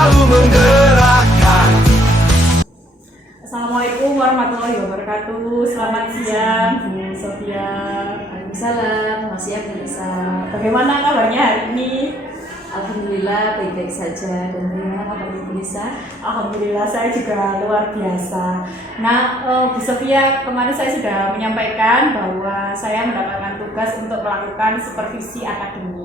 selalu menggerakkan. Assalamualaikum warahmatullahi wabarakatuh. Selamat siang Bu Sofia. Waalaikumsalam, selamat siang Bu Nisa. Bagaimana kabarnya hari ini? Alhamdulillah baik-baik saja. Dan bagaimana kabar Bu Nisa? Alhamdulillah saya juga luar biasa. Nah, Bu Sofia, kemarin saya sudah menyampaikan bahwa saya mendapatkan tugas untuk melakukan supervisi akademik.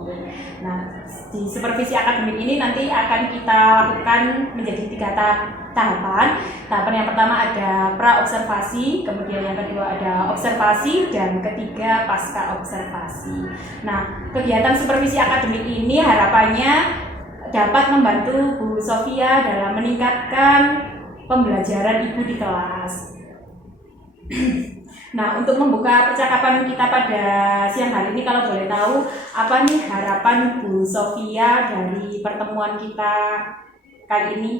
Nah, di supervisi akademik ini nanti akan kita lakukan menjadi 3 tahapan. Tahapan yang pertama ada pra-observasi, kemudian yang kedua ada observasi, dan ketiga pasca observasi. Nah, kegiatan supervisi akademik ini harapannya dapat membantu Bu Sofia dalam meningkatkan pembelajaran Ibu di kelas. Nah, untuk membuka percakapan kita pada siang hari ini, kalau boleh tahu, apa nih harapan Bu Sofia dari pertemuan kita kali ini?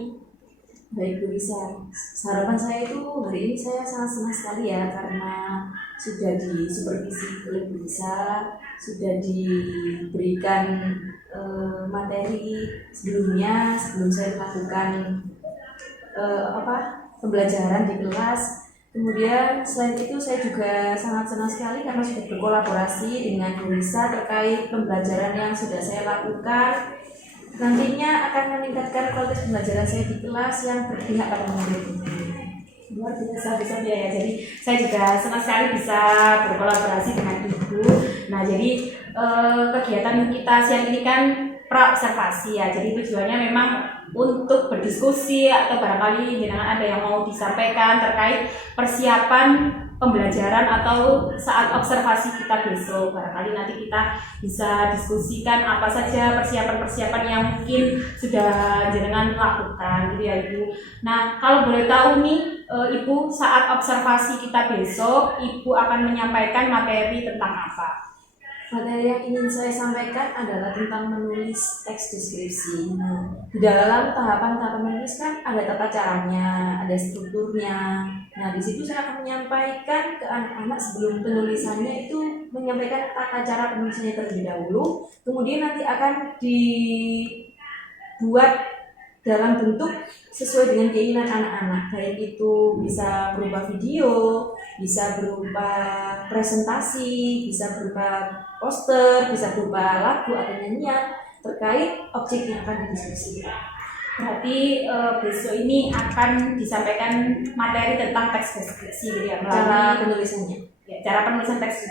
Baik Bu Nisa, harapan saya itu hari ini saya sangat senang sekali ya karena sudah disupervisi oleh Bu Nisa, sudah diberikan materi sebelumnya sebelum saya melakukan pembelajaran di kelas. Kemudian selain itu saya juga sangat senang sekali karena sudah berkolaborasi dengan Bu Nisa terkait pembelajaran yang sudah saya lakukan. Nantinya akan meningkatkan kualitas pembelajaran saya di kelas yang berpihak pada murid. Luar biasa Bu Sofia ya. Jadi saya juga senang sekali bisa berkolaborasi dengan Ibu. Nah, jadi kegiatan kita siang ini kan pra-observasi ya. Jadi tujuannya memang untuk berdiskusi atau barangkali jenengan ada yang mau disampaikan terkait persiapan pembelajaran atau saat observasi kita besok. Barangkali nanti kita bisa diskusikan apa saja persiapan-persiapan yang mungkin sudah jenengan lakukan gitu ya Ibu. Nah, kalau boleh tahu nih Ibu, saat observasi kita besok, Ibu akan menyampaikan materi tentang apa? Materi yang ingin saya sampaikan adalah tentang menulis teks deskripsi. Nah, di dalam tahapan-tahapan menulis kan ada tata caranya, ada strukturnya. Nah, di situ saya akan menyampaikan ke anak-anak sebelum penulisannya itu menyampaikan tata cara penulisannya terlebih dahulu. Kemudian nanti akan dibuat dalam bentuk sesuai dengan keinginan anak-anak, baik itu bisa berupa video, bisa berupa presentasi, bisa berupa poster, bisa berupa lagu atau nyanyian terkait objek yang akan didiskusikan. Berarti besok ini akan disampaikan materi tentang teks deskripsi gitu ya, Cara penulisannya. Ya, cara penulisan teks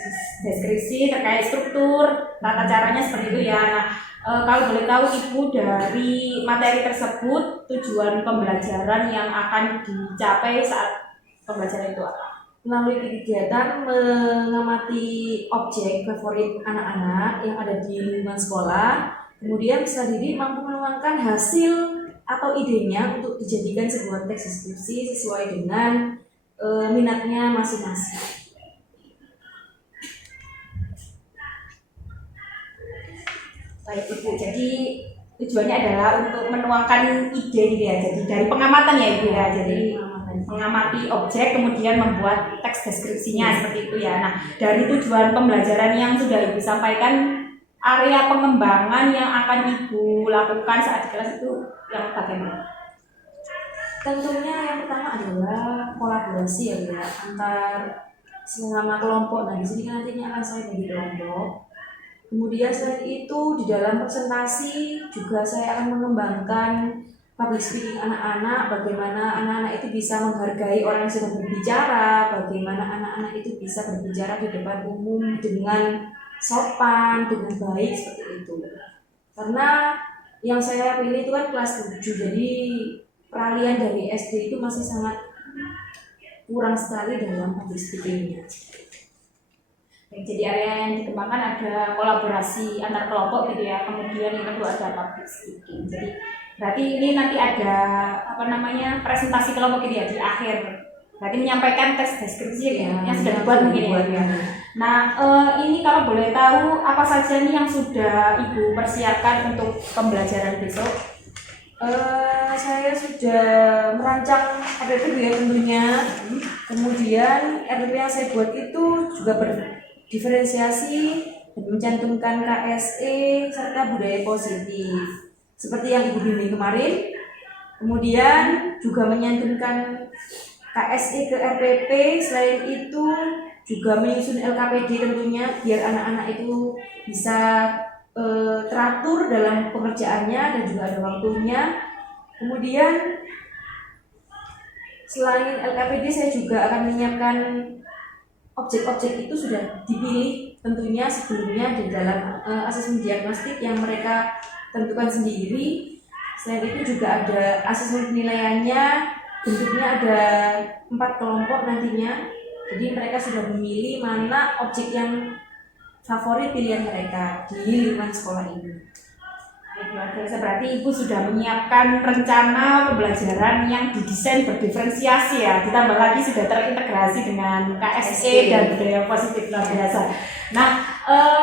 deskripsi terkait struktur, tata caranya seperti itu ya. Nah, kalau boleh tahu Ibu, dari materi tersebut tujuan pembelajaran yang akan dicapai saat pembelajaran itu apa? Melalui kegiatan mengamati objek favorit anak-anak yang ada di lingkungan sekolah, kemudian bisa diri mampu menuangkan hasil atau idenya untuk dijadikan sebuah teks deskripsi sesuai dengan minatnya masing-masing. Baik Ibu, jadi tujuannya adalah untuk menuangkan ide gitu ya. Jadi dari pengamatan ya Ibu ya. Jadi mengamati objek kemudian membuat teks deskripsinya seperti itu ya. Nah, dari tujuan pembelajaran yang sudah Ibu sampaikan, area pengembangan yang akan Ibu lakukan saat di kelas itu yang bagaimana? Tentunya yang pertama adalah kolaborasi ya Bu, antar sesama kelompok. Nah, di sini kan nantinya akan saya bagi kelompok. Kemudian selain itu di dalam presentasi juga saya akan mengembangkan public speaking anak-anak, bagaimana anak-anak itu bisa menghargai orang yang sedang berbicara, bagaimana anak-anak itu bisa berbicara di depan umum dengan sopan, dengan baik seperti itu. Karena yang saya pilih itu kan kelas 7, jadi peralihan dari SD itu masih sangat kurang sekali dalam public speaking-nya. Jadi area yang dikembangkan ada kolaborasi antar kelompok gitu ya. Kemudian yang kedua ada public speaking. Jadi berarti ini nanti ada presentasi kelompok gitu ya di akhir. Berarti menyampaikan teks deskripsi ya, yang sudah dibuat mungkin ya. Nah, ini kalau boleh tahu apa saja nih yang sudah Ibu persiapkan untuk pembelajaran besok? Saya sudah merancang RPP ya tentunya. Kemudian RPP yang saya buat itu juga diferensiasi dan mencantumkan KSE serta budaya positif. Seperti yang Ibu bimbing kemarin, Kemudian juga menyantumkan KSE ke RPP. Selain itu juga menyusun LKPD tentunya biar anak-anak itu bisa teratur dalam pengerjaannya dan juga ada waktunya. Kemudian selain LKPD saya juga akan menyiapkan objek-objek itu sudah dipilih tentunya sebelumnya di dalam asesmen diagnostik yang mereka tentukan sendiri. Selain itu juga ada asesmen penilaiannya, bentuknya ada 4 kelompok nantinya. Jadi mereka sudah memilih mana objek yang favorit pilihan mereka di lingkungan sekolah ini. Luar biasa, berarti Ibu sudah menyiapkan rencana pembelajaran yang didesain berdiferensiasi ya, ditambah lagi sudah terintegrasi dengan KSE dan budaya positif. Luar biasa. Nah,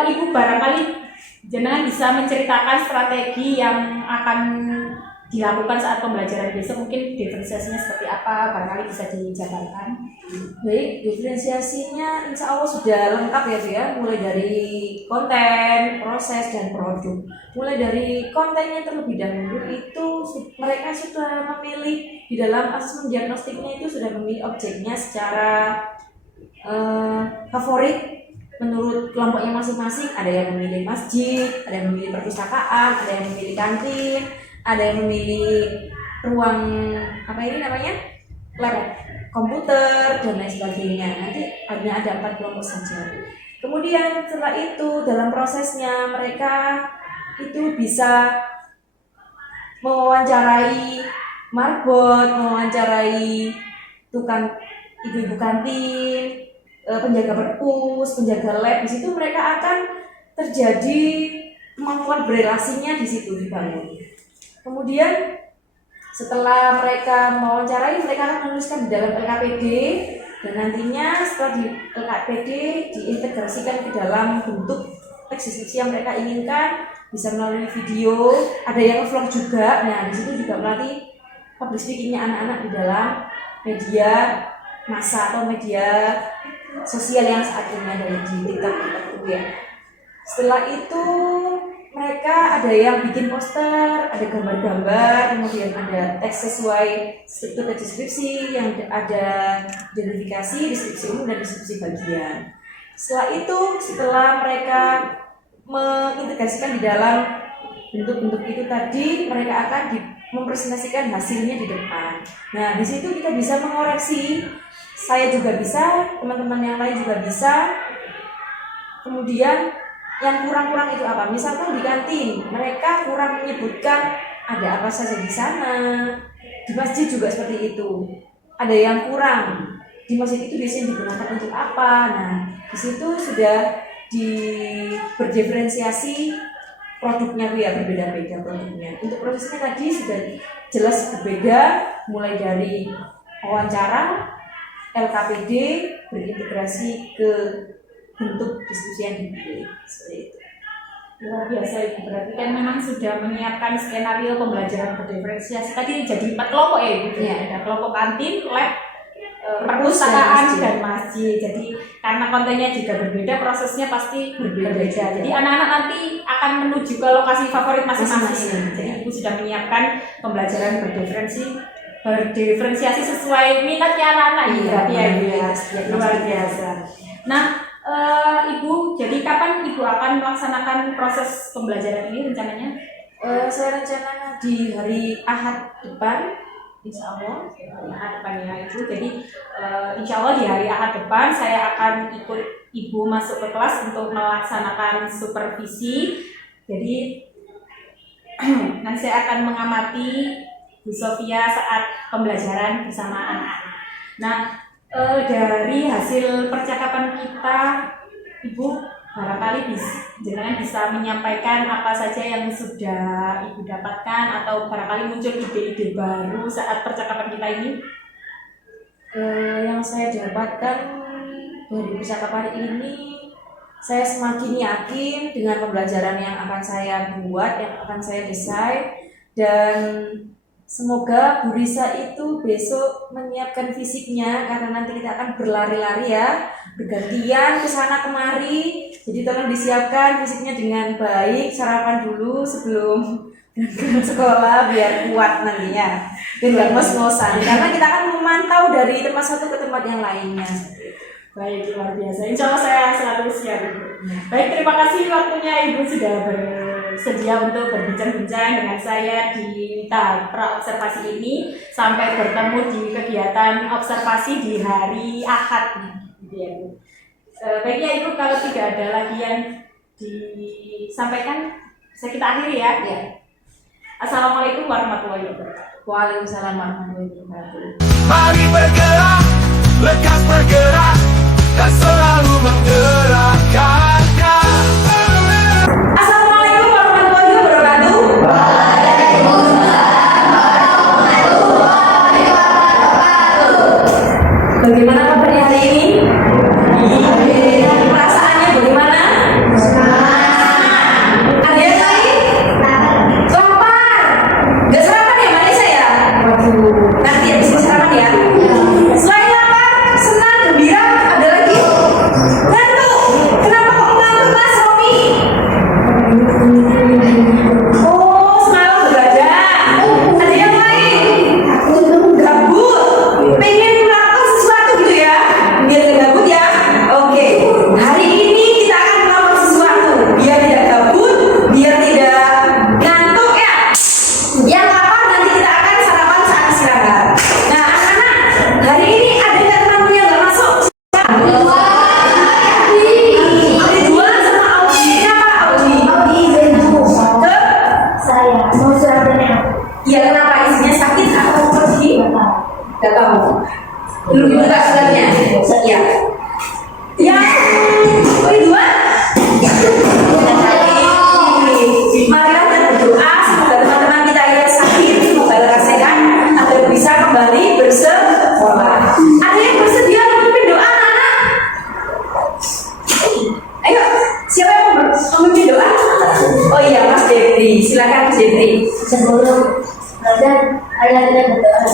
Ibu barangkali jenengan bisa menceritakan strategi yang akan dilakukan saat pembelajaran besok, mungkin diferensiasinya seperti apa, barangkali bisa dijabarkan. Baik, diferensiasinya insya Allah sudah lengkap ya Bu ya, mulai dari konten, proses, dan produk. Mulai dari kontennya terlebih dahulu itu mereka sudah memilih di dalam asesmen diagnostiknya itu sudah memilih objeknya secara favorit menurut kelompoknya masing-masing. Ada yang memilih masjid, ada yang memilih perpustakaan, ada yang memilih kantin, ada yang memilih ruang lab komputer dan lain sebagainya. Nanti hanya ada 4 kelompok saja. Kemudian setelah itu dalam prosesnya mereka itu bisa mewawancarai marbot, mewawancarai tukang ibu-ibu kantin, penjaga perpus, penjaga lab. Di situ mereka akan terjadi kemampuan berelasinya di situ dibangun. Kemudian setelah mereka mewawancarai, mereka akan menuliskan di dalam LKPD dan nantinya setelah di LKPD diintegrasikan ke dalam bentuk teks deskripsi yang mereka inginkan, bisa melalui video, ada yang vlog juga. Nah, di situ juga melatih public speaking-nya anak-anak di dalam media massa atau media sosial yang saat ini ada di TikTok itu ya. Setelah itu mereka ada yang bikin poster, ada gambar-gambar, kemudian ada teks sesuai struktur teks deskripsi yang ada identifikasi, deskripsi umum, dan deskripsi bagian. Setelah mereka mengintegrasikan di dalam bentuk-bentuk itu tadi, mereka akan mempresentasikan hasilnya di depan. Nah, di situ kita bisa mengoreksi, saya juga bisa, teman-teman yang lain juga bisa. Kemudian yang kurang-kurang itu apa? Misalkan di kantin, mereka kurang menyebutkan ada apa saja di sana. Di masjid juga seperti itu. Ada yang kurang. Di masjid itu biasanya digunakan untuk apa? Nah, di situ sudah berdiferensiasi produknya ya, berbeda-beda produknya. Untuk prosesnya tadi sudah jelas berbeda, mulai dari wawancara, LKPD, berintegrasi ke bentuk diskusi yang dipilih seperti itu. Luar biasa Ibu, berarti kan memang sudah menyiapkan skenario pembelajaran berdiferensiasi tadi jadi 4 kelompok ya Ibu. Ya. Ada kelompok kantin, lab, perpustakaan dan masjid. Jadi karena kontennya juga berbeda, prosesnya pasti berbeda. Jadi anak-anak nanti akan menuju ke lokasi favorit masing-masing. Jadi Ibu sudah menyiapkan pembelajaran berdiferensiasi sesuai minatnya anak-anak. Berarti ya Ibu ya. Luar biasa. Nah, Ibu, jadi kapan Ibu akan melaksanakan proses pembelajaran ini rencananya? Saya rencana di hari Ahad depan, insya Allah. Ahad depan ya Ibu. Jadi insya Allah di hari Ahad depan saya akan ikut Ibu masuk ke kelas untuk melaksanakan supervisi. Jadi nanti saya akan mengamati Bu Sofia saat pembelajaran bersama anak-anak. Nah, dari hasil percakapan kita, Ibu barangkali jenengan bisa menyampaikan apa saja yang sudah Ibu dapatkan atau barangkali muncul ide-ide baru saat percakapan kita ini. Yang saya dapatkan dari percakapan ini, saya semakin yakin dengan pembelajaran yang akan saya buat, yang akan saya desain, dan semoga Bu Risa itu besok menyiapkan fisiknya karena nanti kita akan berlari-lari ya, bergantian ke sana kemari. Jadi tolong disiapkan fisiknya dengan baik, sarapan dulu sebelum sekolah biar kuat nantinya dan nggak ngos-ngosan karena kita akan memantau dari tempat satu ke tempat yang lainnya. Baik, luar biasa. Insya Allah saya selalu siap, Ibu. Baik, terima kasih waktunya Ibu sudah bersedia untuk berbincang-bincang dengan saya di pra observasi ini sampai bertemu di kegiatan observasi di hari Ahad. Gitu ya, Bu. Baiknya Ibu, kalau tidak ada lagi yang disampaikan, bisa kita akhiri ya. Ya. Assalamualaikum warahmatullahi wabarakatuh. Waalaikumsalam warahmatullahi wabarakatuh. Mari bergerak, lekas bergerak, dan selalu menggerakkan. Assalamualaikum warahmatullahi wabarakatuh. Bagaimana kabarnya hari ini? Perasaannya bagaimana? Ada yang lain? Lapar? Gak sarapan ya Marisa ya? Nanti habis ini sarapan ya? Selain lapar, senang, gembira, ada lagi? Ngantuk? Kenapa kok ngantuk Mas Romi? Oh, semalam begadang. Ada yang lain? Gabut? Pengen melakukan sesuatu gitu ya? Biar gak gabut ya? Oke, hari ini kita akan melakukan sesuatu biar tidak gabut, biar tidak ngantuk ya. Yang lapar nanti kita akan sarapan saat istirahat. Nah, anak-anak, hari ini ada nggak temanku yang nggak masuk? Ada dua sama Audi. Kenapa Audi? Ke? Iya, kenapa isinya sakit atau pergi? Gak tahu. Belum dibuka suratnya. Iya. Yang kedua, marilah kita berdoa semoga teman-teman kita yang sakit semoga lekas sehat agar bisa kembali bersekolah. Ada yang bersedia memimpin doa anak-anak? Ayo, siapa yang mau memimpin doa? Oh iya, Mas Debri. Silakan Mas Debri. Sebelum azan, ayah tidak berdoa.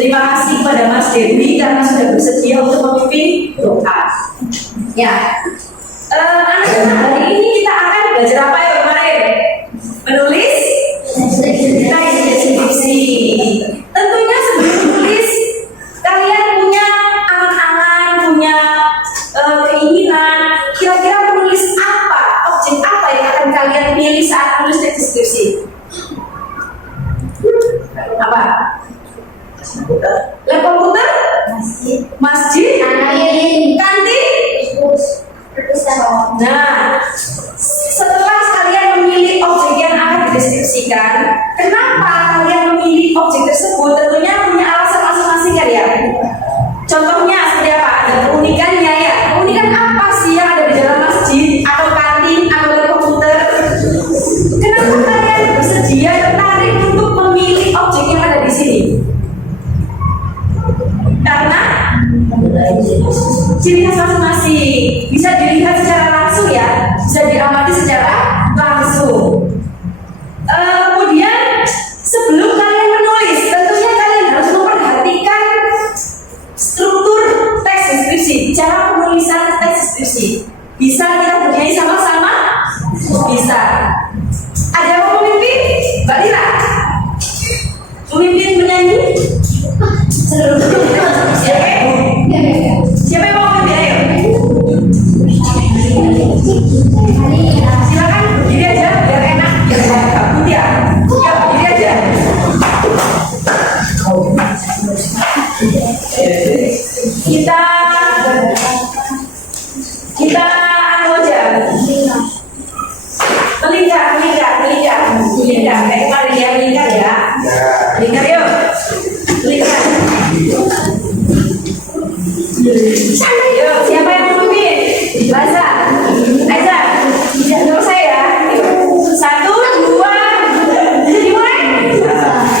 Terima kasih kepada Mas Dewi karena sudah bersedia untuk memimpin doa. Ya, anak-anak, hari ini kita akan belajar apa ya kemarin? Menulis deskripsi. Tentunya sebelum menulis, kalian punya angan-angan, punya keinginan. Kira-kira menulis apa? Objek apa yang akan kalian pilih saat menulis deskripsi? Apa? Lab komputer? Masjid? Kantin? Nah, setelah kalian memilih objek yang akan dideskripsikan, kenapa kalian memilih objek tersebut? Tentunya punya alasan masing-masing kan ya? Contohnya seperti apa? Ada keunikannya ya. Keunikan apa sih yang ada di dalam masjid atau kantin atau lab komputer? Kenapa kalian bersedia tertarik untuk memilih objek yang ada di sini? Karena ciri khas masing-masing bisa dilihat secara langsung ya, bisa diamati secara langsung. Kemudian sebelum kalian menulis, tentunya kalian harus memperhatikan struktur teks deskripsi, cara penulisan teks deskripsi. Bisa kita bernyanyi sama-sama? Bisa. Ada yang mau memimpin? Mbak Lira? Memimpin menyanyi? Siapa yang mau memimpin? Ayo. Silakan berdiri aja biar enak, biar saya gabut ya. Ya berdiri aja. Kita anu aja. Melingkar kayak kemarin ya, melingkar ya. Melingkar yuk. Ayo, siapa yang memimpin? Baza, Aiza, jawab saya ya. 1, 2, bisa dimulai?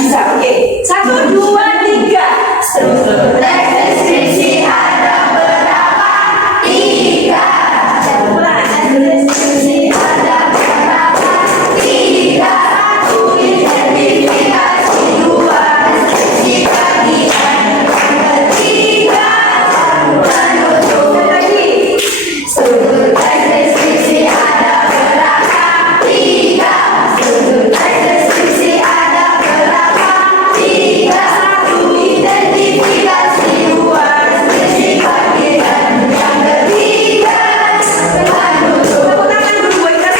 Bisa, oke. 1, 2, 3. Struktur teks deskripsi ada berapa? 3. Ulang. Deskripsi ada berapa? 3. 1, identifikasi. 2, deskripsi bagian. 3, penutup. Lagi. Struktur teks deskripsi ada berapa? 3. Struktur teks deskripsi ada berapa? 3. 1, identifikasi. 2, deskripsi bagian. Yang ketiga, penutup. Tepuk tangan dulu buat kita.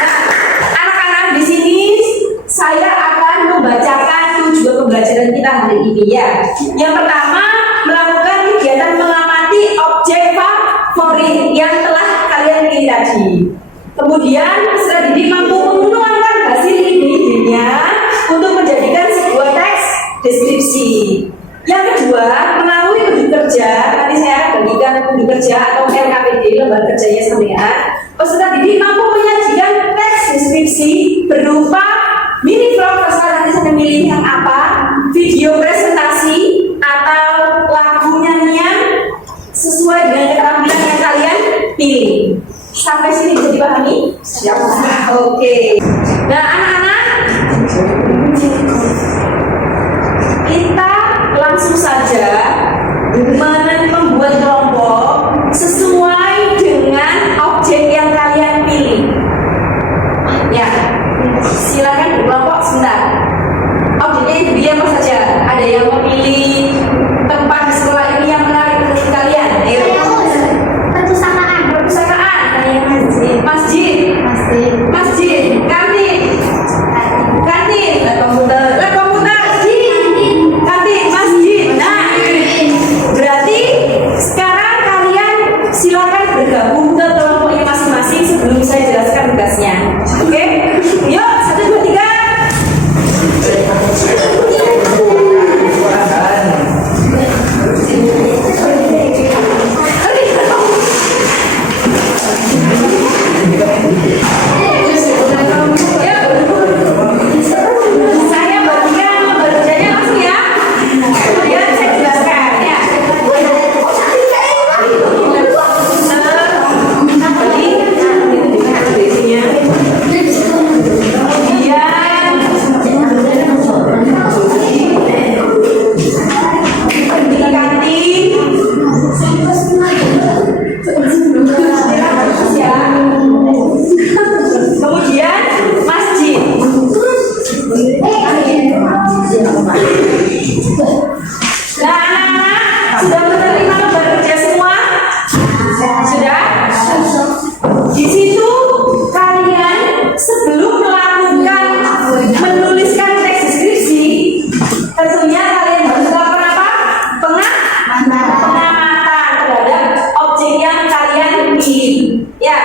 Nah, anak-anak di sini saya akan membacakan tujuan pembelajaran kita hari ini ya. Yang pertama, melakukan kegiatan mengamati objek favorit yang telah kalian pilih tadi. Kemudian peserta didik mampu menuangkan hasil ide-idenya untuk menjadikan sebuah teks deskripsi. Yang kedua, melalui unjuk kerja, nanti saya bagikan unjuk kerja atau LKPD, lembar kerjanya sampean. Peserta didik mampu menyajikan teks deskripsi berupa mini vlog, terserah nanti saya milih yang apa, video presentasi atau lagu nyanyian sesuai dengan keterampilan yang kalian pilih. Sampai sini bisa dipahami? Siap. Oke. Nah, anak-anak, kita langsung saja membuat kelompok sesuai dengan objek yang kalian pilih. Ya, silakan berkelompok sebentar. Objeknya dipilih apa saja? Ada yang memilih tempat di sekolah ini yang menarik menurut kalian? Ayo. Perpustakaan. Perpustakaan. Masjid. Masjid. Masjid. Masjid. Kantin. Kantin. Lab komputer. Lab komputer. Kantin. Masjid. Nah, berarti sekarang kalian silakan bergabung ke kelompoknya masing-masing sebelum saya jelaskan tugasnya. Oke? Yuk, 1, 2, 3. Saya bagikan lembar kerjanya langsung ya. Kemudian saya jelaskan ya. Kemudian masjid. Nah, anak-anak sudah menerima lembar kerja semua? Sudah? Di situ kalian sebelum melakukan menuliskan teks deskripsi, tentunya kalian harus melakukan apa? Pengamatan terhadap objek yang kalian pilih. Ya.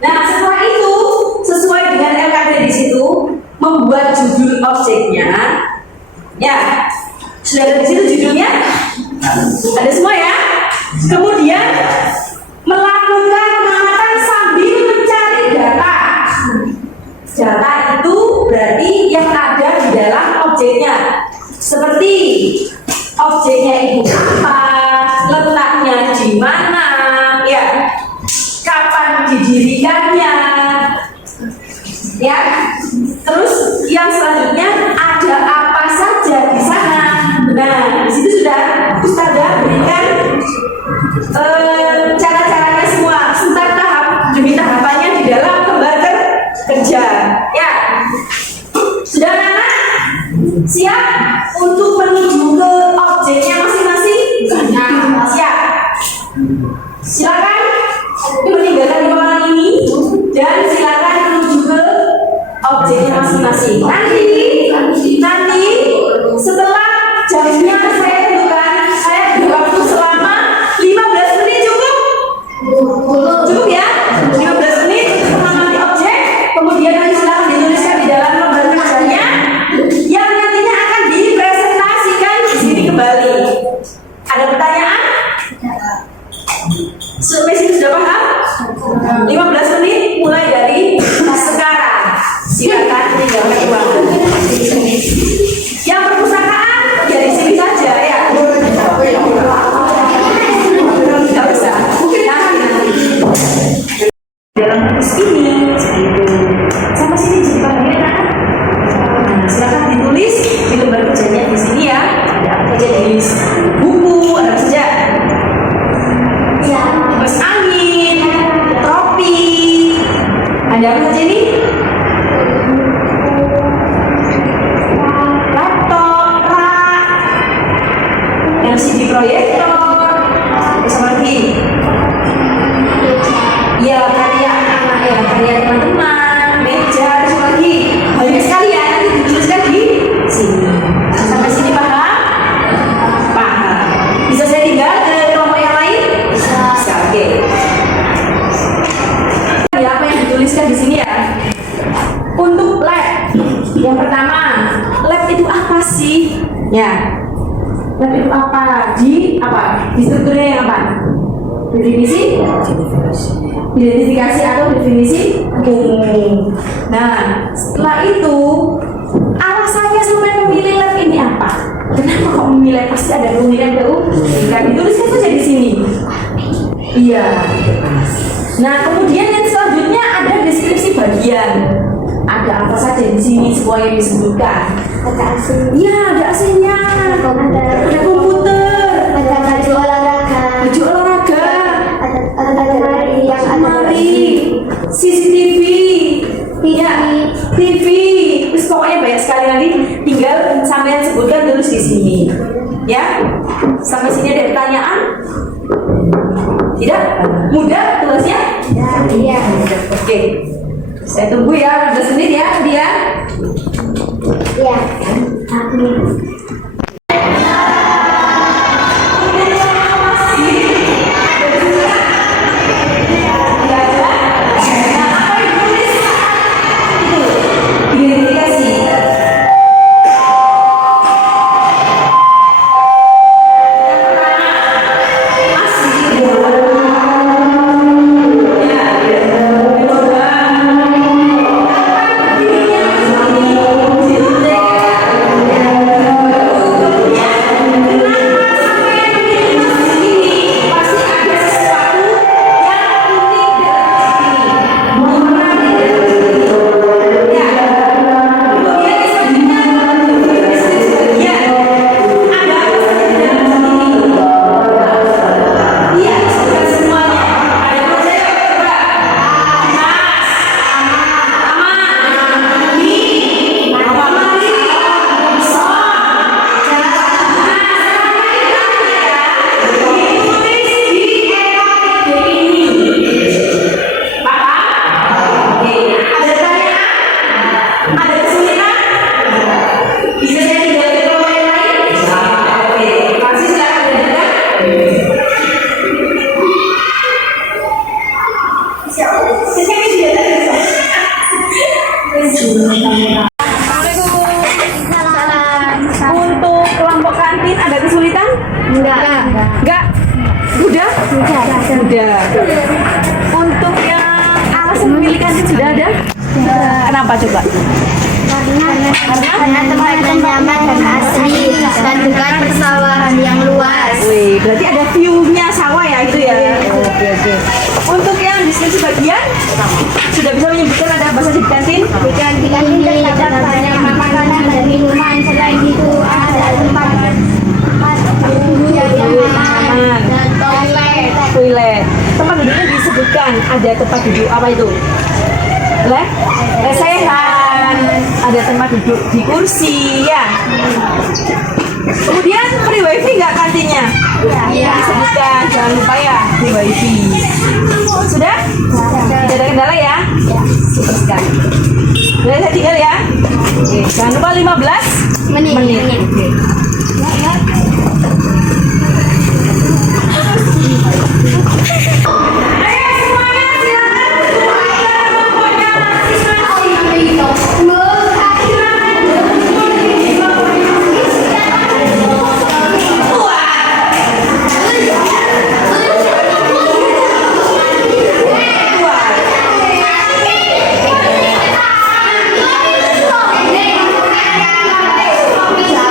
Nah, setelah itu sesuai dengan LKD di situ membuat judul objeknya. Ya, sudah ada di situ judulnya? Ada semua ya? Kemudian melakukan pengamatan sambil mencari data. Data itu berarti yang ada di dalam objeknya. Seperti objeknya itu apa, letaknya di mana, ya, kapan didirikannya, ya. Terus yang selanjutnya ada apa saja di sana. Nah, di situ sudah Ustazah berikan cara-caranya semua, serta tahap demi tahapannya di dalam lembar kerja. Ya, sudah anak siap untuk menuju ke objeknya masing-masing? Siap. Silakan meninggalkan ruangan ini dan silakan menuju ke objeknya masing-masing. Nanti setelah jamnya saya tentukan, saya beri waktu selama 15 menit cukup? Cukup ya? 15 menit untuk mengamati objek, kemudian nanti silakan dituliskan di dalam lembar kerjanya yang nantinya akan dipresentasi Ya. Tertib apa? Di apa? Di strukturnya yang apa? Definisi? Identifikasi atau definisi? Oke. Nah, setelah itu alasannya sampai memilih lab ini apa? Kenapa kok memilih? Pasti ada keunikan keunikan. Dituliskan saja di sini. Iya. Nah, kemudian yang selanjutnya ada deskripsi bagian. Ada apa saja di sini semua yang disebutkan. Ada AC, Iya, ada AC-nya. Ada komputer. ada baju olahraga, Baju olahraga. ada lemari yang ada Mari, CCTV, ya, TV, terus pokoknya banyak sekali lagi. Tinggal sampai sebutkan terus di sini, ya. Sampai sini ada pertanyaan? Tidak? Mudah tugasnya? Iya. Oke, saya tunggu ya 15 menit ya, dia. Iya. Aku. Untuk kelompok kantin ada kesulitan? Enggak. Udah? Udah. Untuk yang alasan memilih kantin sudah ada? Kenapa coba? Karena tempatnya nyaman dan asri dan dekat persawahan yang luas. Wih, berarti ada view-nya sawah ya itu ya? Oke. Untuk yang diskusi bagian, sudah bisa menyebutkan ada apa saja di kantin? Di kantin terdapat banyak makanan dan minuman. Selain itu ada tempat duduk yang aman dan Toilet. Tempat duduknya disebutkan, ada tempat duduk apa itu? Lesehan. Ada tempat duduk di kursi ya. Kemudian free wifi nggak kantinnya? Iya. Disebutkan, jangan lupa ya free wifi. Sudah? Tidak ada kendala ya? Super sekali. Boleh saya tinggal ya? Oke, jangan lupa 15 menit. Oke. bisa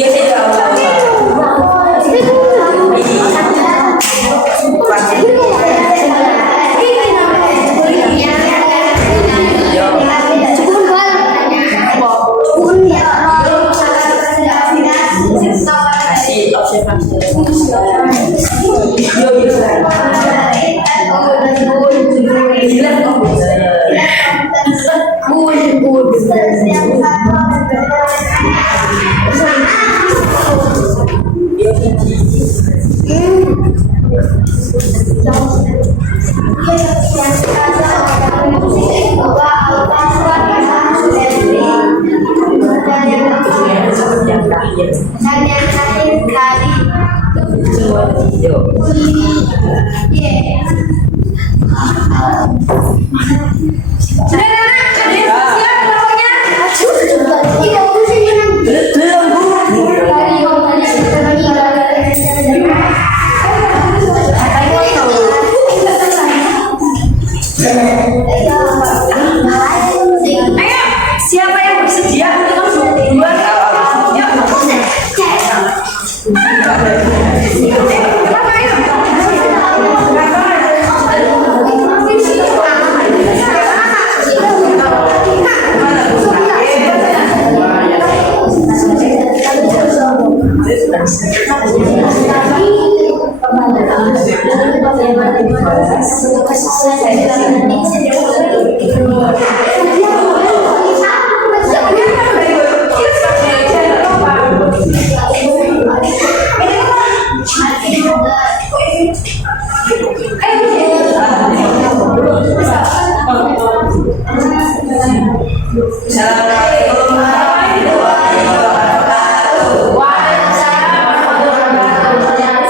Iya saya tahu. Kasih observasi. Dan yang terakhir kali Siapa yang bersedia untuk duluan?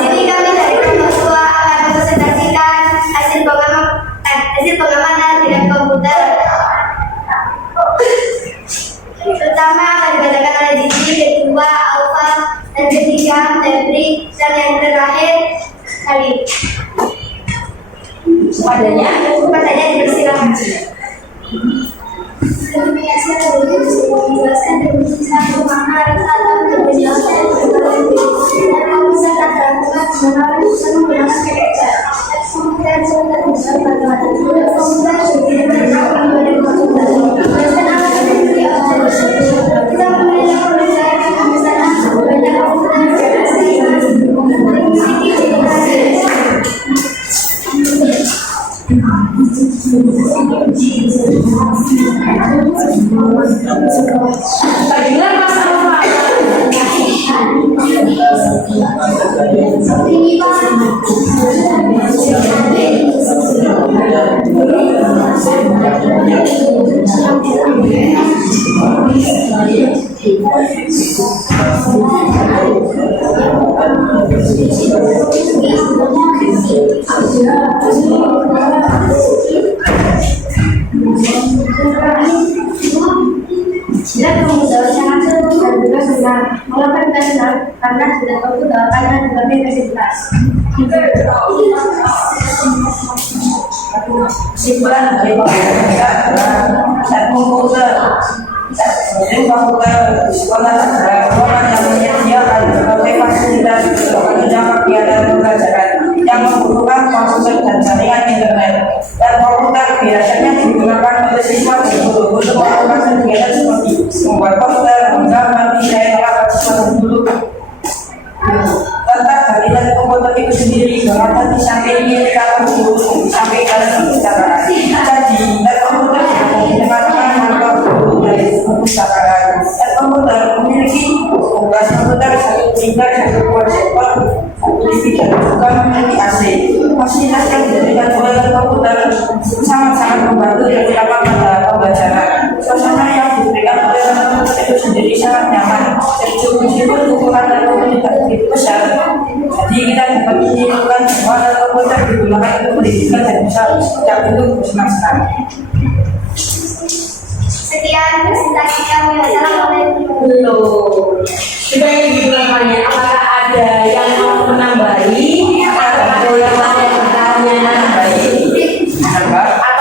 Sini kami dari orang tua akan presentasikan hasil pengamanan dengan komputer. Pertama akan dibacakan oleh Didi, kedua Alfa, dan ketiga Febri, dan yang terakhir Kali. Padanya Padanya dipersilakan. Komunikasi adalah menjelaskan dan menjelaskan pemahaman atau menjelaskan dan bisa terangkat dengan menggunakan kerja. Kemudian sudah bisa berkata, kemudian sudah menjelaskan apa yang kita mengenai perbedaan misalnya banyak penggunaan Pagila masa apa? Jika kemudahan sangat seru dan juga senang, mengapa kita senang? Karena sudah tahu karena berbagai fasilitas. Simpan komputer di sekolah orang yang menyediakan berbagai fasilitas untuk menunjang kegiatan pembelajaran yang membutuhkan komputer dan jaringan internet. Dan komputer biasanya digunakan oleh siswa dan guru untuk melakukan kegiatan seperti membuat poster, menggambar, desain, alat dan guru. Tentang jaringan komputer itu sendiri berada di samping kiri kanan guru, di samping kanan pembicaraan. Jadi, dan komputer menggunakan motor guru dari pembicaraan. Dan komputer memiliki tugas komputer satu printer, satu proyektor, TV dan juga memiliki AC. Fasilitas yang diberikan oleh komputer sangat-sangat membantu dan dapat pada pembelajaran. Suasana yang diberikan oleh komputer itu sendiri sangat nyaman. Sejuk meskipun ukuran dan tidak begitu besar. Jadi kita dapat menyimpulkan bahwa komputer digunakan untuk pendidikan dan bisa sejak dulu bersenang-senang. Sekian presentasi kami. Wassalamualaikum. Belum. Kita yang dibulannya, apakah ada yang mau menambahi? Apakah ada yang mau bertanya? Baik. Atau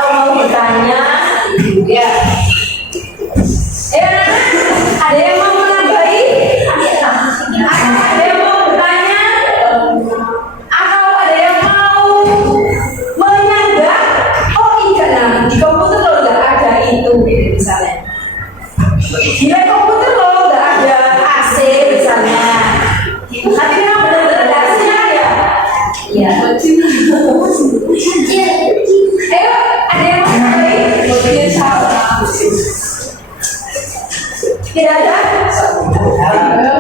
Tidak ada? Sekarang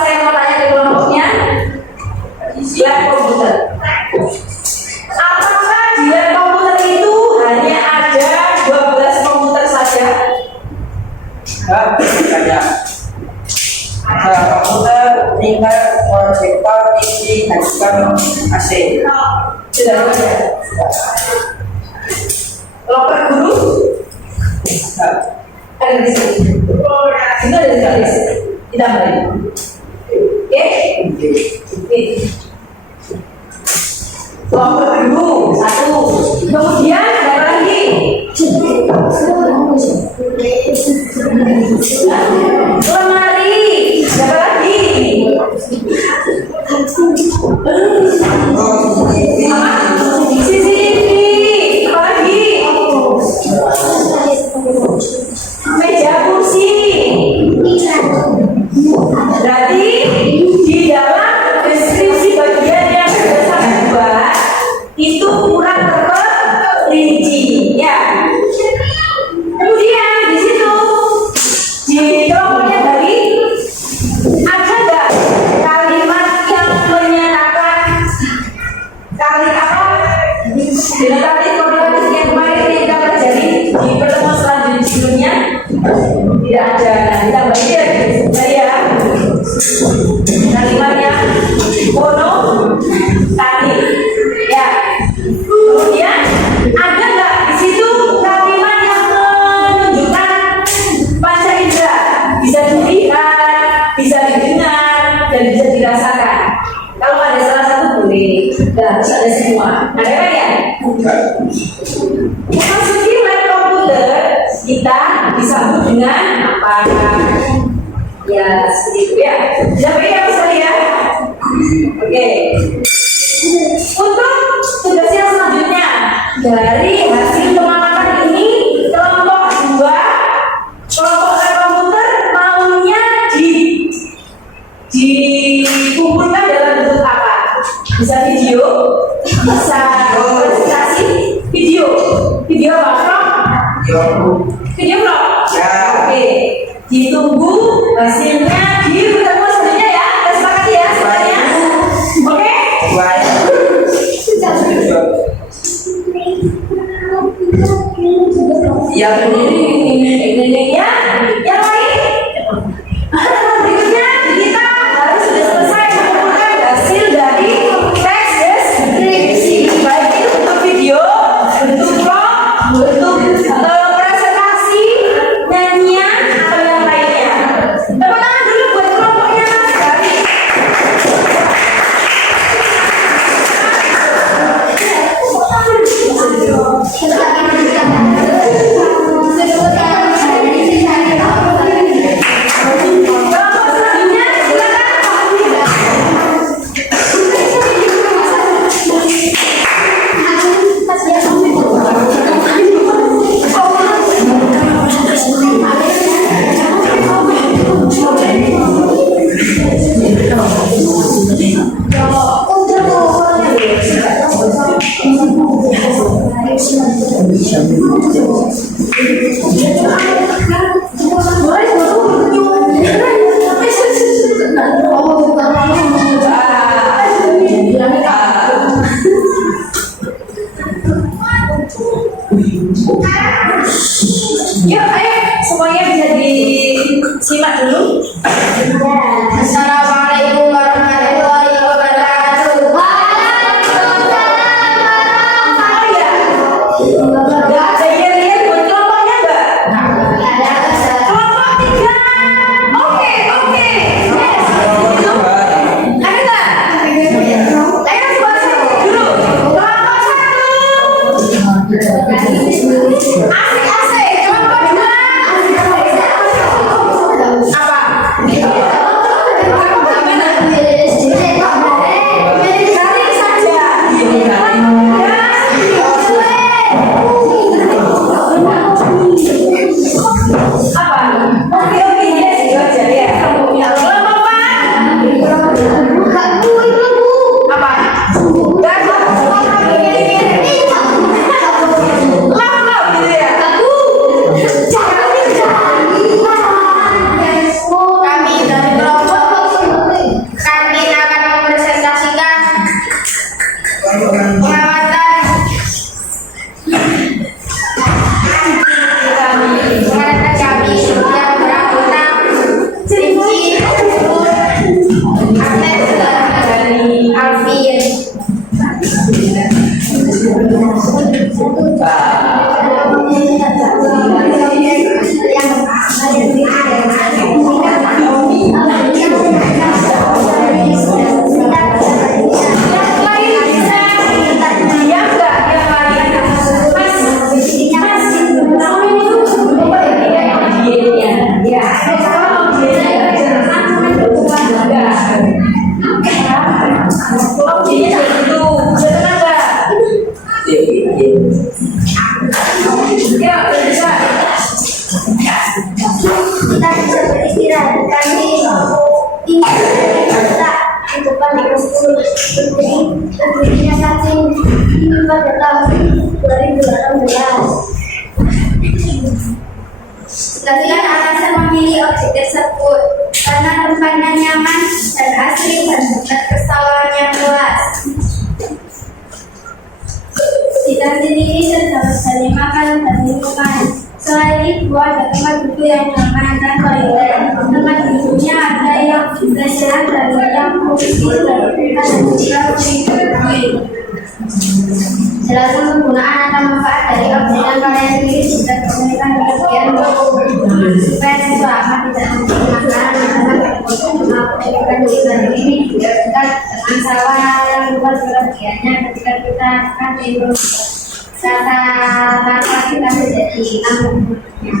saya mau tanya di kelompoknya. Lab komputer. Apakah di lab komputer itu hanya ada 12 komputer saja? Banyak. Komputer, printer, proyektor, TV, handphone, AC. Sudah ada. Loker guru? Ada di sini. Itu ada di sini. Ditambahin. Oke? Loker guru, 1. Kemudian ada apa lagi? Lemari, ada apa lagi? CCTV, apa lagi? Meja kursi. Berarti di dalam deskripsi bagian yang sudah saya buat itu kurang terperinci, ya. Kemudian di situ di kelompoknya tadi ada nggak kalimat yang menyatakan kalimat apa dengan tadi koordinatif yang kemarin kita pelajari di pertemuan selanjutnya? Tidak ada. Nah, kita bagi ya kalimatnya mono tadi, ya. Kemudian ada nggak di situ kalimat yang menunjukkan panca indera, bisa dilihat, bisa didengar, dan bisa dirasakan? Kalau ada salah satu boleh, nggak harus ada semua. Ada kan ya? Memasuki lab komputer kita disambut dengan apa? Ya, seperti itu ya. Sampai ya misalnya ya. Oke. Untuk tugas yang selanjutnya dari hasil pengamatan ini, kelompok 2, kelompok lab komputer maunya dikumpulkan dalam bentuk apa? Bisa video, bisa presentasi, video apa? Video vlog. Ya. Oke. Ditunggu hasilnya di pertemuan selanjutnya ya. Kita sepakat ya semuanya. Oke? Yang Ini ya. Yang lain? Berikutnya kita harus sudah selesai mengumpulkan hasil dari teks deskripsi, baik itu bentuk video, bentuk vlog, bentuk presentasi, nyanyian atau yang lainnya. Tepuk tangan dulu buat kelompoknya Mas Gari. Kelompok selanjutnya yuk, ayo semuanya bisa disimak dulu. Assalamualaikum warahmatullahi wabarakatuh. Oh ya, nggak ada yang lihat buat kelompoknya nggak? Kelompok 3. Oke. Yes. Ada nggak? Ayo buat dulu. Kelompok 1. Asik. Kelompok 2. Apa? Garing saja. Apa? Oke, yes, itu aja ya. Kelompok 4. Apa? Love gitu ya. Kita bisa beristirahat di kantin. Ini kita di depan di kelas 10. Berdirinya kantin ini pada tahun 2018. Sebagian alasan memilih objek tersebut karena tempatnya nyaman dan asri dan tempat persaudaraan yang luas. Di kantin ini terdapat banyak makanan dan minuman. Selain itu ada tempat duduk yang nyaman dan toilet. Tempat duduknya ada yang lesehan dan yang khusus dan ada juga pribadi. Jelaskan penggunaan atau manfaat dari objek yang kalian pilih jika digunakan di bagian supaya siswa tidak menggunakan melakukan tulisan ini juga dekat dengan sawah yang luas bagiannya ketika kita akan tidur kata kita menjadi namanya.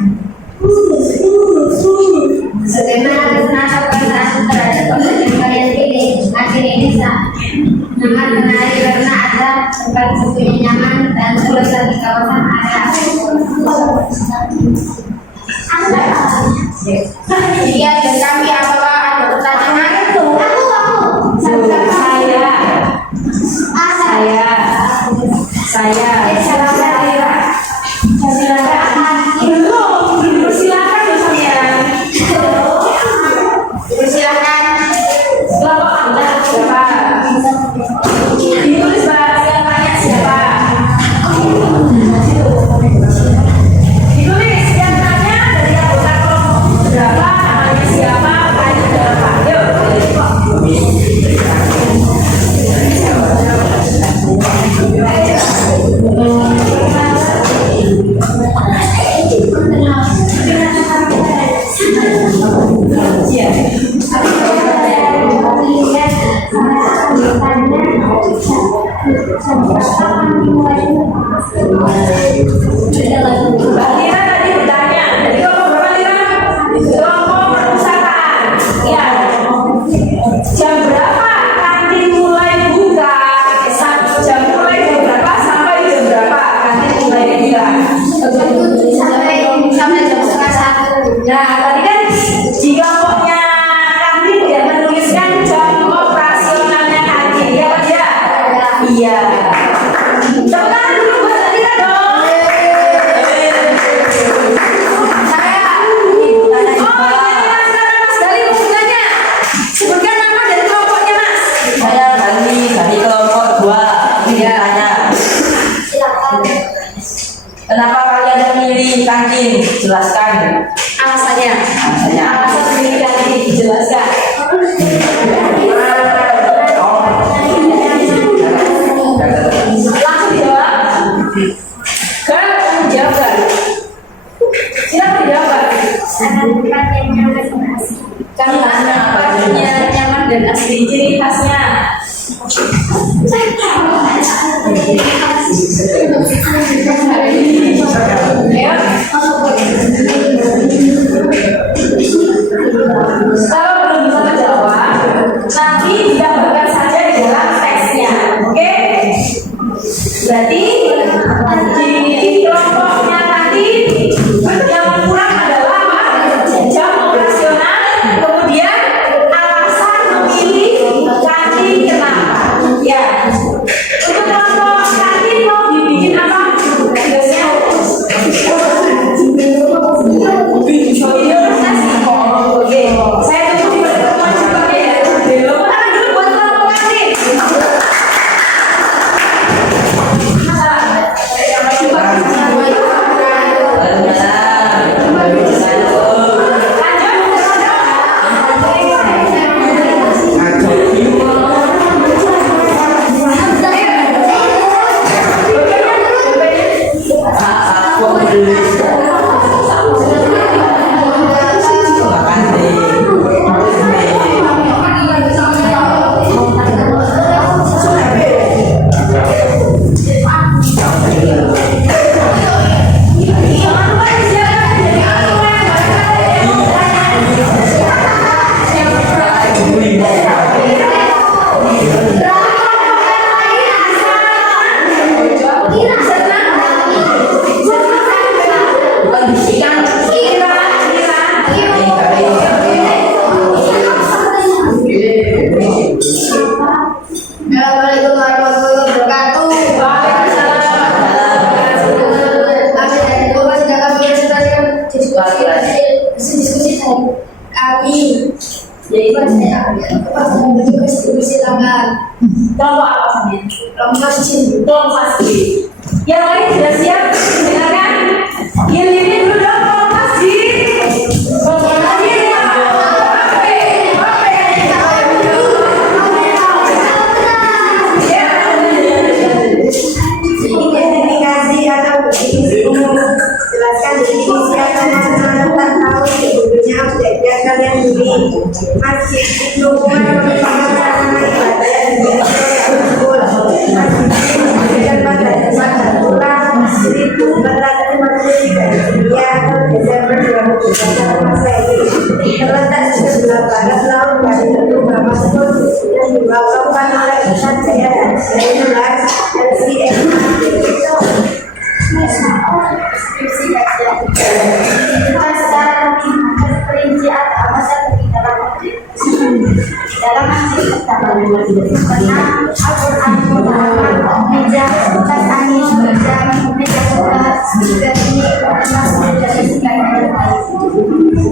Bagaimana rasa perasaan terhadap objek yang kalian pilih? Akhir ini sangat menarik karena ada tempat duduknya nyaman dan terletak di kawasan area. Iya, dan kami apakah ada pertanyaan? Saya. Silakan. Kelompok Anda siapa? Ditulis Pak, yang tanya siapa? Ditulis yang tanya dari anggota kelompok berapa, namanya siapa, tanya berapa. Yuk. Mbak Lira tadi bertanya, dari kelompok berapa Lira? Kelompok perpustakaan. Ya. Jam berapa kantin mulai buka? Jam mulai jam berapa sampai jam berapa kantin mulai buka? Sampai jam 1:30. Nah, tadi kan di kelompoknya kantin tidak menuliskan jam operasionalnya kantin, ya Pak ya? Iya. Tepuk tangan dulu buat Mbak Lira dong. Mas Dali mau bertanya. Sebutkan nama dari kelompoknya Mas. Saya dari kelompok 2. Iya. Tanya, Silakan. kenapa kalian memilih kantin? Jelaskan. Alasannya. Alasannya. Alasan memilih kantin dijelaskan. Langsung jawab. Kan jawab kan? Silakan dijawab. Karena tempat yang nyaman dan asri. Karena tempatnya nyaman dan asli, ciri khasnya. Ya. Kalau belum bisa menjawab, nanti ditambahkan saja di dalam teksnya, oke? Berarti di kelompoknya tadi yang kurang adalah apa? Jam operasional, kemudian alasan memilih kantin kenapa? Ya, untuk kelompok kantin mau dibikin apa? Tugasnya? Oke, saya tunggu di pertemuan juga ya. Belum tangan dulu buat kelompok kantin. Yang Silakan. Kelompok apa saja? Kelompok masjid. Kelompok masjid. Yang lain sudah siap? Silakan. Yang ini dulu dong kelompok masjid. Kelompok masjid ya. Identifikasi atau definisi umum. Jelaskan definisi atau makna tentang tahu sebelumnya objeknya kalian beri. Masjid itu rumah ibadah yang berkumpul. Masjid tempat pula 1443 atau Desember 2021 Masehi. Terletak di sebelah barat laut dari Teluk Bangkok yang diwakafkan oleh Pusat Jaya dan Jaya LCM. Kita secara terperinci apa saja di dalam masjid. Dalam masjid terdapat berenang, Al-Quran, meja, kipas angin, meja sholat, ini masjid dari segala yang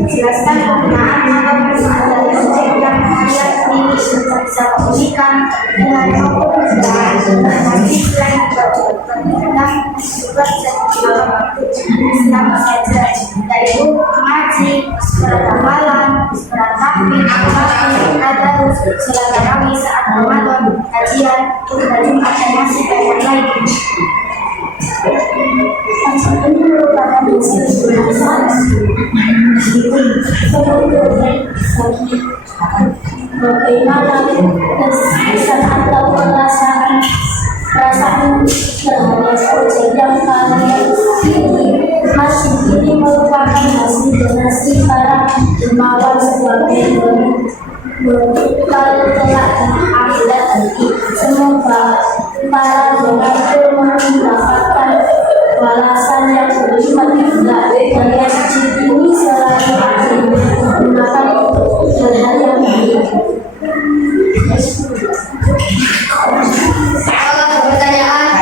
jelaskan penggunaan atau persoalan masjid yang ayat ini bisa memberikan dengan maupun masjid selain tentang juga bisa Islam saja, yaitu mengaji, sholat malam, sholat takbir, tadarus, sholat tarawih saat Ramadan, kajian, khutbah Jumat dan masih banyak lain. Ini merupakan bagaimana kesan atau perasaan terhadap objek yang kalian pilih. Masjid ini merupakan hasil donasi para dermawan sebagai bekal kelak di akhirat nanti. Semoga para donatur mendapatkan balasan yang berlipat ganda dari masjid ini selalu digunakan untuk hal-hal yang baik. Pertanyaan.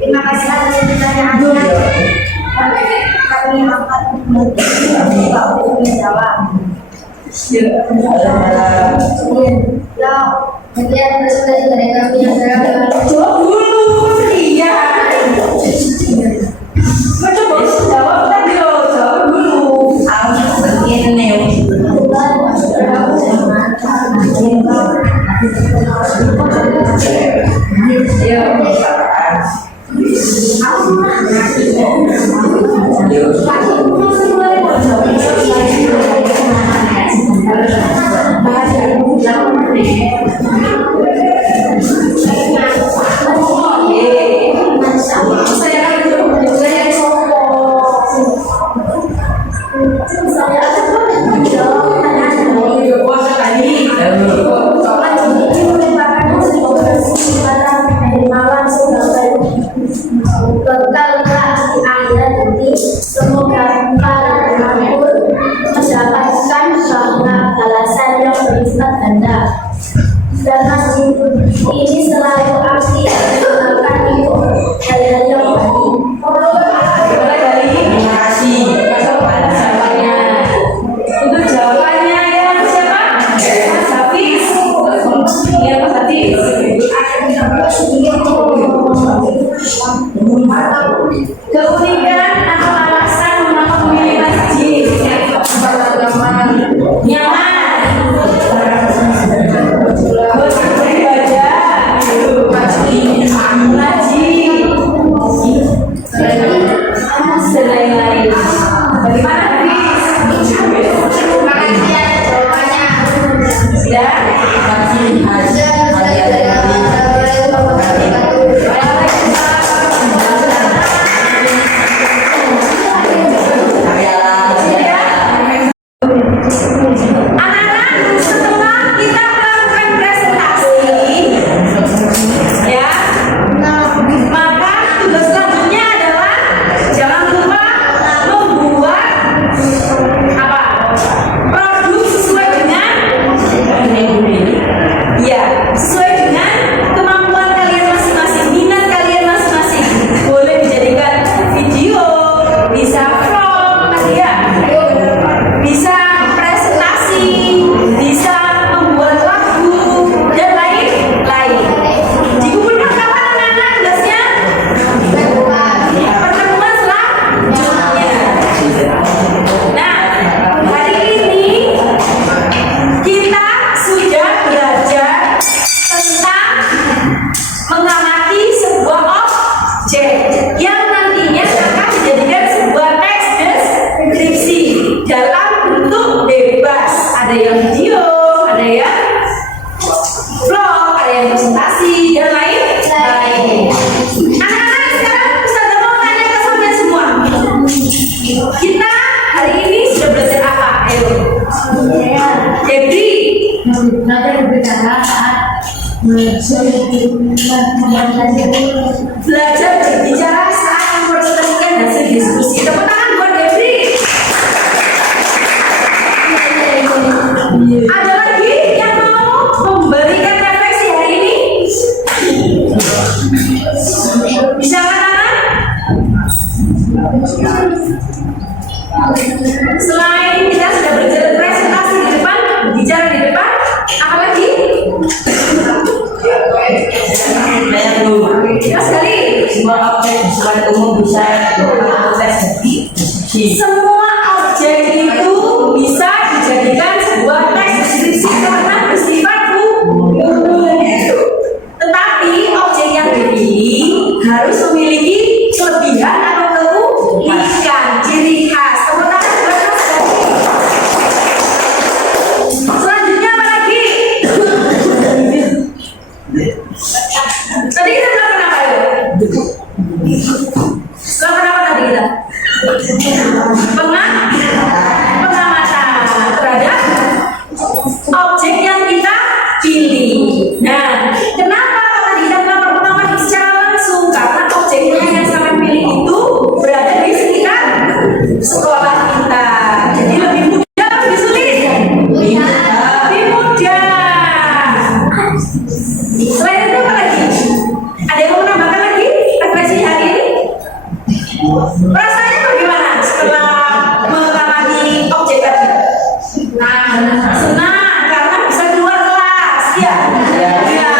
Terima kasih atas pertanyaannya. Kami angkat untuk menjawab. Ya, kemudian presentasi dari kami yang saya Jawab dulu, iya. Coba jawab tadi loh, jawab dulu. Semoga para penghibur mendapatkan balasan yang berlipat ganda. Dan masjid ini selalu aktif melakukan itu hal-hal yang baik. Terima kasih. Anak-anak, setelah kita melakukan presentasi, ya, maka tugas selanjutnya adalah jangan lupa membuat apa? Produk sesuai dengan ya, sesuai dengan kemampuan kalian masing-masing, minat kalian masing-masing. Boleh dijadikan video, bisa vlog, ya, bisa presentasi, bisa membuat lagu dan lain-lain. Dikumpulkan kapan anak-anak tugasnya? Pertemuan selanjutnya. Nah, hari ini kita sudah belajar tentang mengamati sebuah objek yang nantinya akan dijadikan sebuah teks deskripsi dalam bentuk bebas. Ada yang video, ada yang vlog, ada yang presentasi dan lain-lain. Anak-anak, sekarang Ustazah mau tanya ke kalian semua. Kita hari ini sudah belajar apa? Ayo. Febri. Belajar berbicara saat mempresentasikan hasil diskusi. Tepuk tangan buat Febri. Ada lagi yang mau memberikan refleksi hari ini? Bisa kan anak? Selain kita sudah belajar presentasi di depan, bicara di depan, apa lagi? Banyak dulu. Ya sekali. Semua objek di suatu umum bisa proses diskusi. Semua objek itu bisa dijadikan sebuah teks deskripsi karena bersifat umum. Tetapi objek yang dipilih harus memiliki kelebihan atau keunikan, ciri khas. Tepuk tangan buat Mas Dani. Selanjutnya apa lagi? Tadi kita melakukan apa ya? Melakukan apa tadi kita? Pengamatan terhadap objek yang kita pilih. Nah, kenapa tadi kita melakukan pengamatan secara langsung? Karena objeknya yang kami pilih itu berada di sekitar sekolah kita. Jadi lebih mudah, lebih sulit. Lebih mudah. Selain itu apa lagi? Ada yang mau menambahkan lagi refleksi hari ini? Rasanya bagaimana setelah mengamati objek tadi? Nah, senang karena bisa keluar kelas, ya. Ya.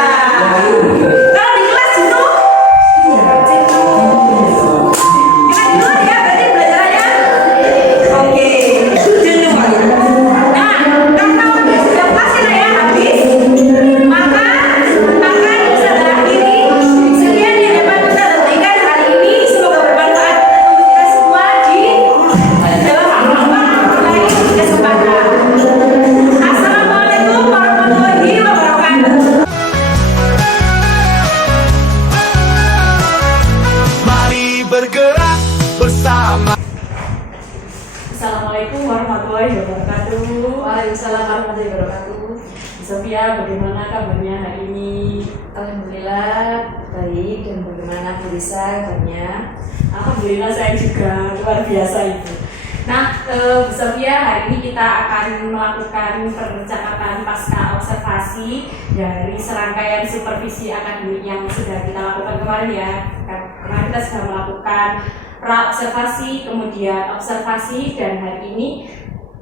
Kalau di kelas itu, kita di luar ya, berarti belajarannya. Oke. Nah, karena waktu sudah pas ya habis, maka akan bisa berakhiri. Sekian yang dapat kita berikan hari ini. Semoga bermanfaat untuk kita semua di dalam kehidupan lain kesempatan. Assalamualaikum warahmatullahi wabarakatuh. Mari bergerak bersama. Assalamualaikum warahmatullahi wabarakatuh. Waalaikumsalam warahmatullahi wabarakatuh. Sofia, bagaimana kabarnya hari ini? Alhamdulillah baik, dan bagaimana Bu Risa kabarnya? Alhamdulillah saya juga luar biasa itu. Nah, Bu Sofia, hari ini kita akan melakukan percakapan pasca observasi dari serangkaian supervisi akademik yang sudah kita lakukan kemarin ya. Karena kita sudah melakukan pra-observasi, kemudian observasi, dan hari ini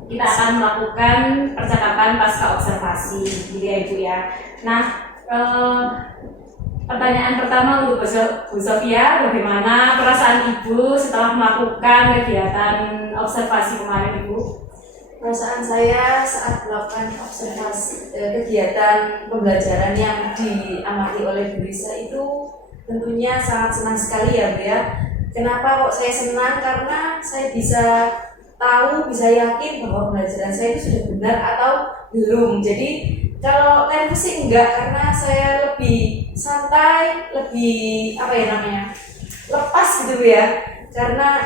kita akan melakukan percakapan pasca observasi, gitu ya Ibu ya. Nah, pertanyaan pertama untuk Bu Sofia, bagaimana perasaan Ibu setelah melakukan kegiatan observasi kemarin Ibu? Perasaan saya saat melakukan observasi kegiatan pembelajaran yang diamati oleh Bu Risa itu tentunya sangat senang sekali ya Bu ya. Kenapa kok saya senang? Karena saya bisa tahu, bisa yakin bahwa pembelajaran saya itu sudah benar atau belum. Jadi Kalau nervous sih enggak, karena saya lebih santai, lebih apa ya namanya, lepas gitu ya. Karena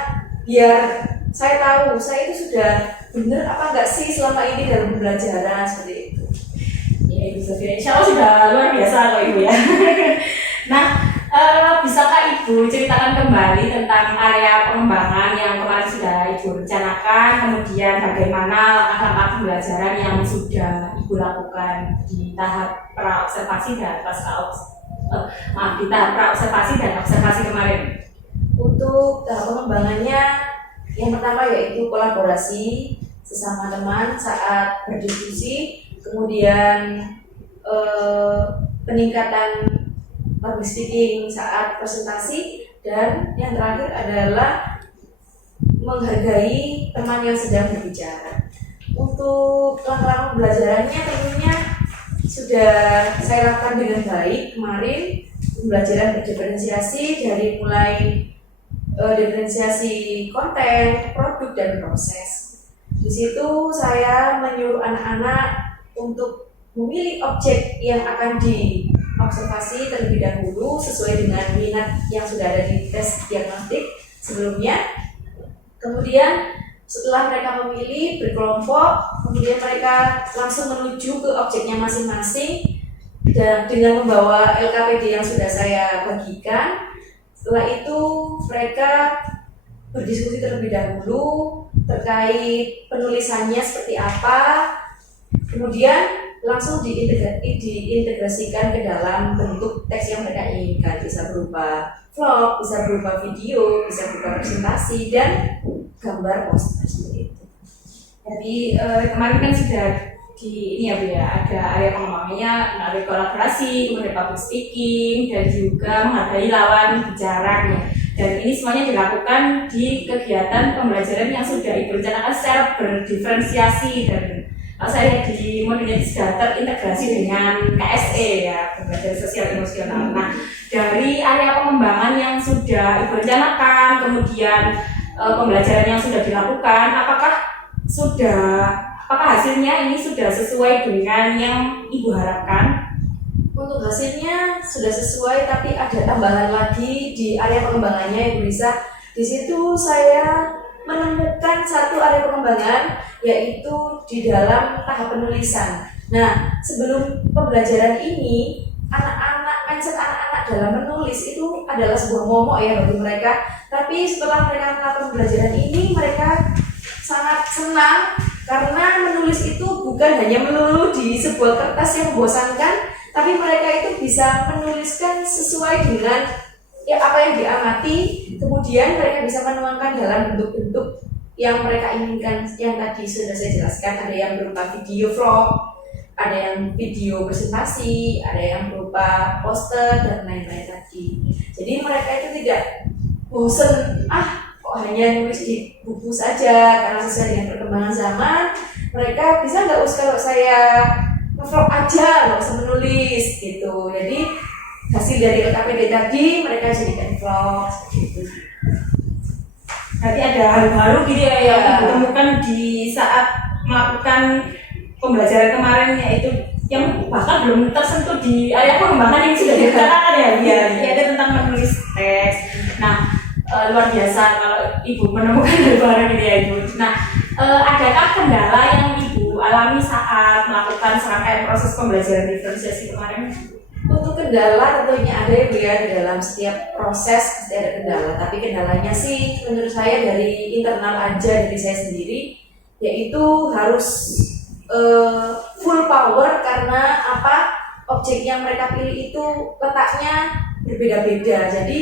biar saya tahu saya itu sudah benar apa enggak sih selama ini dalam pembelajaran seperti itu. Ya, Ibu Sofia, insya Allah sudah luar biasa kok Ibu ya. Nah, bisakah Ibu ceritakan kembali tentang area pengembangan yang kemarin sudah Ibu rencanakan, kemudian bagaimana langkah-langkah pembelajaran yang sudah Ibu lakukan di tahap praobservasi dan di tahap praobservasi dan observasi kemarin? Untuk tahap pengembangannya, yang pertama yaitu kolaborasi sesama teman saat berdiskusi, kemudian peningkatan public speaking saat presentasi, dan yang terakhir adalah menghargai teman yang sedang berbicara. Untuk langkah-langkah pembelajarannya tentunya sudah saya lakukan dengan baik kemarin. Pembelajaran berdiferensiasi dari mulai diferensiasi konten, produk, dan proses. Di situ saya menyuruh anak-anak untuk memilih objek yang akan diobservasi terlebih dahulu sesuai dengan minat yang sudah ada di tes diagnostik sebelumnya. Kemudian setelah mereka memilih berkelompok, kemudian mereka langsung menuju ke objeknya masing-masing dan dengan membawa LKPD yang sudah saya bagikan. Setelah itu mereka berdiskusi terlebih dahulu terkait penulisannya seperti apa, kemudian langsung diintegrasikan ke dalam bentuk teks yang mereka inginkan. Bisa berupa vlog, bisa berupa video, bisa berupa presentasi, dan gambar poster seperti itu. Jadi kemarin kan sudah ini ya Bu ya, ada area pengembangannya melalui kolaborasi, kemudian public speaking, dan juga menghargai lawan bicara ya. Dan ini semuanya dilakukan di kegiatan pembelajaran yang sudah Ibu rencanakan secara berdiferensiasi, dan saya di modelnya sudah terintegrasi dengan KSE ya, pembelajaran sosial emosional. Nah, dari area pengembangan yang sudah Ibu rencanakan, kemudian pembelajaran yang sudah dilakukan, apakah hasilnya ini sudah sesuai dengan yang Ibu harapkan? Untuk hasilnya sudah sesuai, tapi ada tambahan lagi di area pengembangannya Ibu Lisa. Di situ saya menemukan satu area pengembangan, yaitu di dalam tahap penulisan. Nah, sebelum pembelajaran ini, mindset anak-anak dalam menulis itu adalah sebuah momok ya bagi mereka. Tapi setelah mereka melakukan pembelajaran ini, mereka sangat senang karena menulis itu bukan hanya melulu di sebuah kertas yang membosankan, tapi mereka itu bisa menuliskan sesuai dengan apa yang diamati. Kemudian mereka bisa menuangkan dalam bentuk-bentuk yang mereka inginkan, yang tadi sudah saya jelaskan. Ada yang berupa video vlog, ada yang video presentasi, ada yang berupa poster, dan lain-lain tadi. Jadi mereka itu tidak bosan, kok hanya nulis di buku saja, karena sesuai dengan perkembangan zaman. Mereka bisa nggak usah kalau saya nge-vlog aja, nggak usah menulis gitu. Jadi hasil dari LKPD tadi mereka jadikan vlog seperti itu. Berarti ada hal baru gitu ya yang ditemukan di saat melakukan pembelajaran kemarin, yaitu yang bahkan belum tersentuh di area pengembangan yang sudah direncanakan ya, yaitu tentang menulis teks. Nah, luar biasa kalau Ibu menemukan hal baru gitu ya Ibu. Nah, adakah kendala yang Ibu alami saat melakukan serangkaian proses pembelajaran diferensiasi kemarin? Untuk kendala tentunya ada ya di dalam setiap proses pasti ada kendala. Tapi kendalanya sih menurut saya dari internal aja, dari saya sendiri, yaitu harus full power. Karena objek yang mereka pilih itu letaknya berbeda-beda, jadi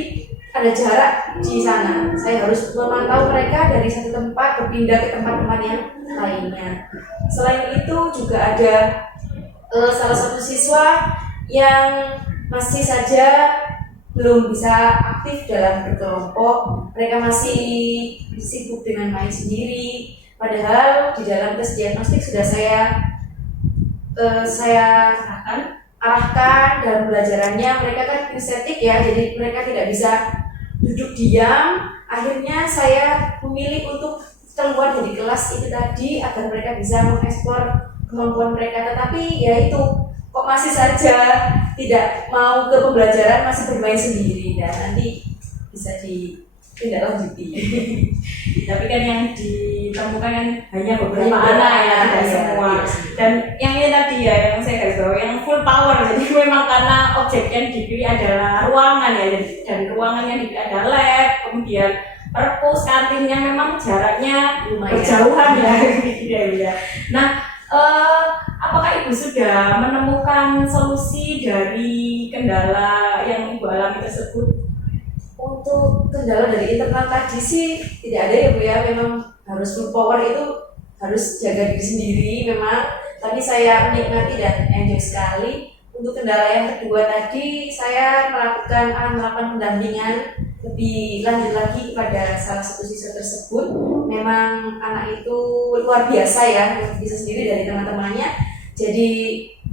ada jarak di sana. Saya harus memantau mereka dari satu tempat berpindah ke tempat-tempat yang lainnya. Selain itu juga ada salah satu siswa yang masih saja belum bisa aktif dalam berkelompok. Mereka masih sibuk dengan main sendiri, padahal di dalam tes diagnostik sudah saya arahkan dalam pembelajarannya. Mereka kan kinestetik ya, jadi mereka tidak bisa duduk diam. Akhirnya saya memilih untuk keluar dari kelas itu tadi agar mereka bisa mengeksplor kemampuan mereka, tetapi ya itu kok masih saja tidak mau ke pembelajaran, masih bermain sendiri, dan nanti bisa ditindaklanjuti. Tapi kan yang ditemukan kan hanya beberapa Hanya anak ya, beberapa, tidak ya, semua. iya. Dan yang ini tadi ya, yang saya garis bawah, yang full power. Jadi memang karena objek yang dipilih adalah ruangan ya, dan ruangan yang dipilih adalah lab, kemudian perpus, kantin yang memang jaraknya Lumayan. berjauhan ya, gitu ya. Nah, apakah Ibu sudah menemukan solusi dari kendala yang Ibu alami tersebut? Untuk kendala dari internal tadi sih tidak ada ya Bu ya, memang harus full power, itu harus jaga diri sendiri memang, tapi saya menikmati dan enjoy sekali. Untuk kendala yang kedua tadi, saya akan melakukan pendampingan lebih lanjut lagi kepada salah satu siswa tersebut. Memang anak itu luar biasa ya, bisa sendiri dari teman-temannya, jadi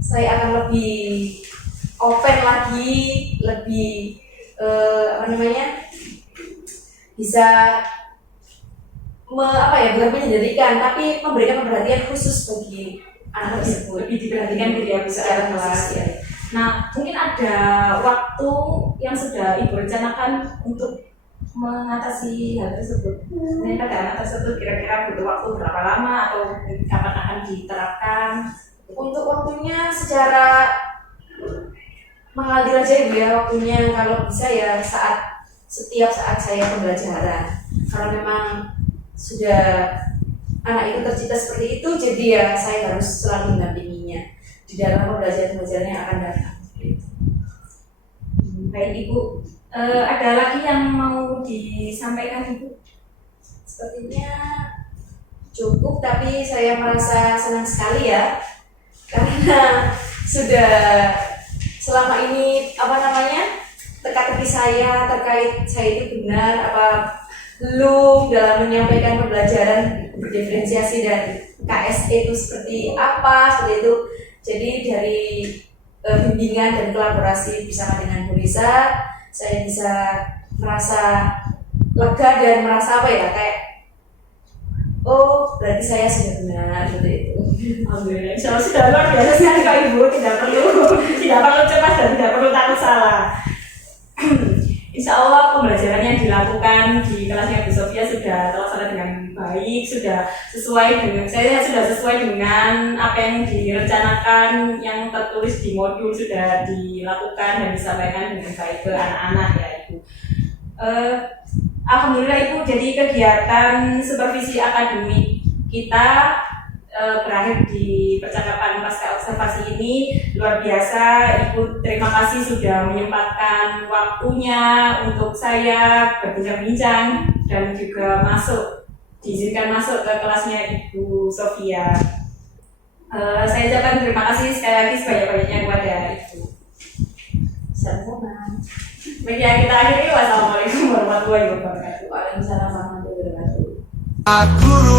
saya akan lebih open lagi, lebih bisa bukan menyendirikan, tapi memberikan perhatian khusus bagi anak tersebut, Lebih diperhatikan gitu ya, bisa secara kelas khusus ya. Nah, mungkin ada waktu yang sudah Ibu rencanakan untuk mengatasi hal tersebut. Ini pada anak tersebut kira-kira butuh waktu berapa lama atau kapan akan diterapkan? Untuk waktunya secara mengalir aja Ibu ya, waktunya kalau bisa ya setiap saat saya pembelajaran, karena memang sudah anak itu tercipta seperti itu, jadi ya saya harus selalu mendampinginya di dalam pembelajaran yang akan datang. Baik Ibu, ada lagi yang mau disampaikan Ibu? Sepertinya cukup, tapi saya merasa senang sekali ya, karena sudah selama ini teka-teki saya terkait saya itu benar apa belum dalam menyampaikan pembelajaran berdiferensiasi dan KSE itu seperti apa, seperti itu. Jadi dari bimbingan dan kolaborasi bersama dengan Bu Risa, saya bisa merasa lega dan merasa kayak oh berarti saya sudah benar, seperti itu. Alhamdulillah, insya Allah sudah luar biasa sekali Kak Ibu, tidak perlu cemas dan tidak perlu takut salah. Insya Allah pembelajaran yang dilakukan di kelasnya Bu Sofia sudah terlaksana dengan baik, sudah sesuai dengan apa yang direncanakan, yang tertulis di modul sudah dilakukan dan disampaikan dengan baik ke anak-anak ya Ibu. Alhamdulillah Ibu, jadi kegiatan supervisi akademik kita berakhir di percakapan pasca observasi ini. Luar biasa Ibu, terima kasih sudah menyempatkan waktunya untuk saya berbincang-bincang dan juga diizinkan masuk ke kelasnya Ibu Sofia. Saya ucapkan terima kasih sekali lagi sebanyak-banyaknya kepada Ibu. Sama-sama. Baik ya, kita akhiri. Wassalamualaikum warahmatullahi wabarakatuh. Waalaikumsalam warahmatullahi wabarakatuh. Guru